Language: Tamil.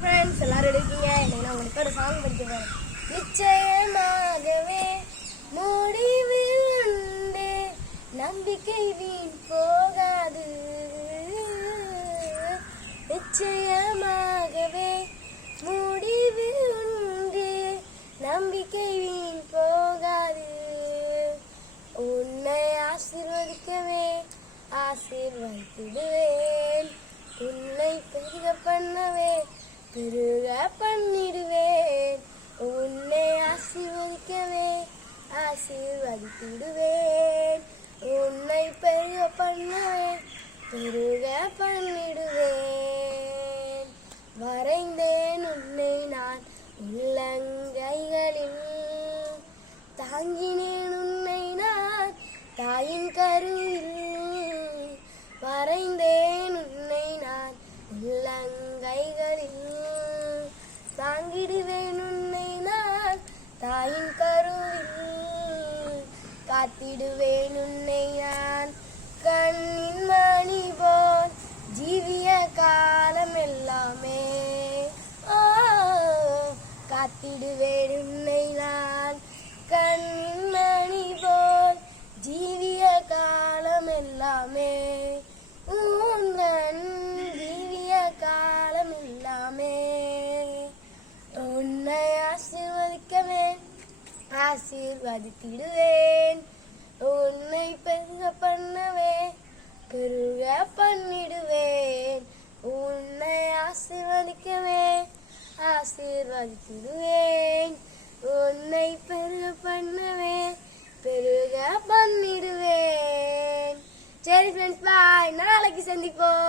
ஃப்ரெண்ட்ஸ் எல்லாரும் இருக்கீங்க. இன்னைக்கு நான் உங்களுக்கு ஒரு சாங் படிக்க போறேன். நிச்சயமாகவே முடிவு உண்டு, நம்பிக்கை வீண் போகாது. நிச்சயமாகவே முடிவு உண்டு, நம்பிக்கை வீண் போகாது. உன்னை ஆசீர்வதிக்கவே ஆசீர்வதித்திடுவேன், உன்னை பெருக பண்ணவே பெருக பண்ணிடுவேன். உன்னை ஆசீர்வதிக்கவே ஆசீர்வதித்திடுவேன், உன்னை பெருக பண்ணவே பெருக பண்ணிடுவேன். வரைந்தேன் உன்னை நான் உள்ளங்கைகளில், தாங்கினேன் உன்னை நான் தாயின் கருவில். வரைந்தேன் உன்னை நான் உள்ளங்கைகளில், தாங்கிடுவேன் உன்னை நான் தாயின் கருவில். காத்திடுவேன் உன்னை நான் கண்ணின் மணி போல் ஜீவிய காலம் எல்லாமே. காத்திடுவேன் உன்னை நான் கண்ணின் மணி போல் ஜீவிய காலம் எல்லாமே. ஜீவிய காலம் எல்லாமே. உன்னை ஆசீர்வதிக்கவே ஆசீர்வதித்திடுவேன், உன்னை பெருக பண்ணவே பெருக பண்ணிடுவேன். உன்னை ஆசீர்வதிக்கவே ஆசீர்வதித்திடுவேன், உன்னை பெருக பண்ணவே பெருக பண்ணிடுவேன். சரி ஃப்ரெண்ட்ஸ், பாய். நாளைக்கு சந்திப்போம்.